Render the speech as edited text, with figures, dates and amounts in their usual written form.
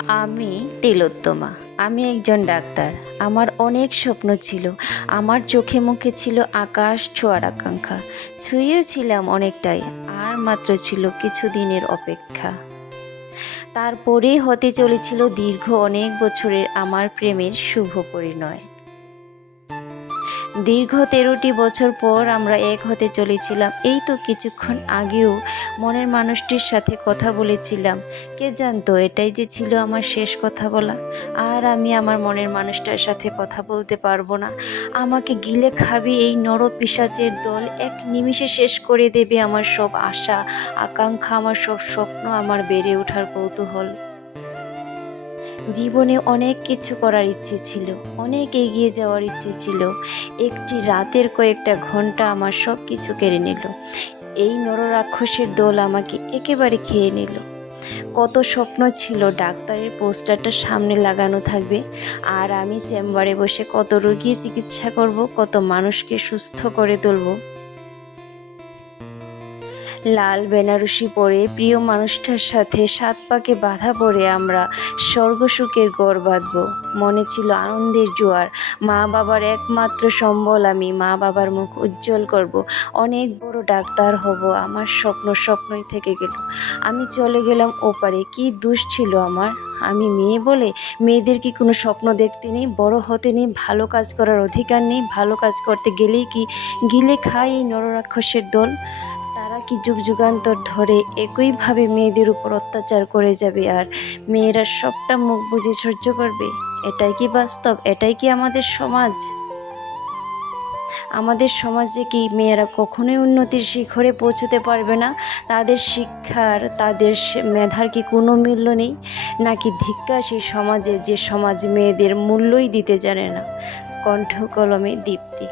আমি তিলোত্তমা। আমি একজন ডাক্তার। আমার অনেক স্বপ্ন ছিল। আমার চোখে মুখে ছিল আকাশ ছোঁয়ার আকাঙ্ক্ষা। ছুঁয়েছিলাম অনেকটাই। আর মাত্র ছিল কিছুদিনের অপেক্ষা। তারপরেই হতে চলেছিল দীর্ঘ অনেক বছরের আমার প্রেমের শুভ পরিণয়। দীর্ঘ 13টি বছর পর আমরা এক হতে চলেছিলাম। এই তো কিছুক্ষণ আগেও মনের মানুষটির সাথে কথা বলেছিলাম। কে জানতো এটাই যে ছিল আমার শেষ কথা বলা। আর আমি আমার মনের মানুষটার সাথে কথা বলতে পারবো না। আমাকে গিলে খাবে এই নরপিশাচের দল। এক নিমিষে শেষ করে দেবে আমার সব আশা আকাঙ্ক্ষা, আমার সব স্বপ্ন, আমার বেড়ে ওঠার কৌতূহল। জীবনে অনেক কিছু করার ইচ্ছে ছিল, অনেক এগিয়ে যাওয়ার ইচ্ছে ছিল। একটি রাতের কয়েকটা ঘন্টা আমার সব কিছু কেড়ে নিল। এই নররাক্ষসের দল আমাকে একেবারে খেয়ে নিল। কত স্বপ্ন ছিল, ডাক্তারের পোস্টারটা সামনে লাগানো থাকবে আর আমি চেম্বারে বসে কত রোগী চিকিৎসা করব, কত মানুষকে সুস্থ করে তুলব। লাল বেনারসি পরে প্রিয় মানুষটার সাথে 7 পাকে বাঁধা পরে আমরা স্বর্গসুখের গড় বাঁধব। মনে ছিল আনন্দের জোয়ার। মা বাবার একমাত্র সম্বল আমি। মা বাবার মুখ উজ্জ্বল করব। অনেক বড় ডাক্তার হব। আমার স্বপ্ন স্বপ্নই থেকে গেল। আমি চলে গেলাম ওপারে। কি দোষ ছিল আমার? আমি মেয়ে বলে? মেয়েদের কি কোনো স্বপ্ন দেখতে নেই, বড় হতে নেই, ভালো কাজ করার অধিকার নেই? ভালো কাজ করতে গেলেই কি গিলে খায় এই নররাক্ষসের দল? তারা কি যুগ যুগান্তর ধরে একইভাবে মেয়েদের উপর অত্যাচার করে যাবে আর মেয়েরা সবটা মুখ বুজে সহ্য করবে? এটাই কি বাস্তব? এটাই কি আমাদের সমাজ? আমাদের সমাজে কি মেয়েরা কখনোই উন্নতির শিখরে পৌঁছতে পারবে না? তাদের শিক্ষার, তাদের মেধার কি কোনো মূল্য নেই? নাকি ধিক্কার সেই সমাজে, যে সমাজ মেয়েদের মূল্যই দিতে জানে না? কণ্ঠ কলমে দীপ্তি।